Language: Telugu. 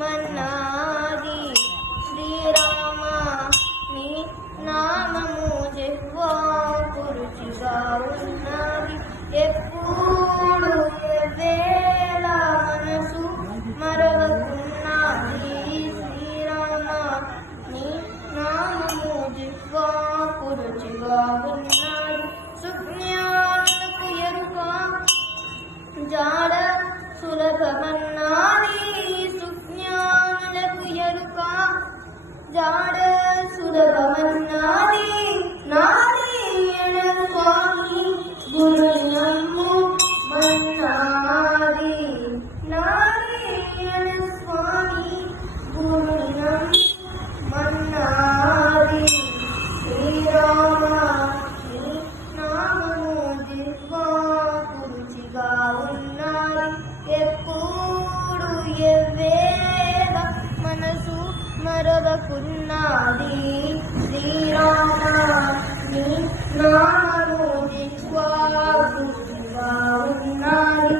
మన్నాది శ్రీరామ నీ నామము జిహ్వాకు రుచిగా ఉన్నది ఎప్పుడు వేళ మనసు మరవకున్నది శ్రీరామ నీ నామము జిహ్వాకు రుచిగా ఉన్నది సుజ్ఞానులకు ఎరుక జాడ సులభమన్నాది సుజ్ఞానులకు ఎరుక జాడ సులభమన్నాది నారాయణ స్వామి గురునమ్ము మన్నాది నారాయణ స్వామి గురునమ్ము మన్నాది శ్రీరామ నీ నామము జిహ్వాకు రుచిగా ఉన్నది ఎప్పుడు ఎవ్వేళ మనసు మరవకున్నది శ్రీరామ నీ నామము జిహ్వాకు రుచిగా ఉన్నది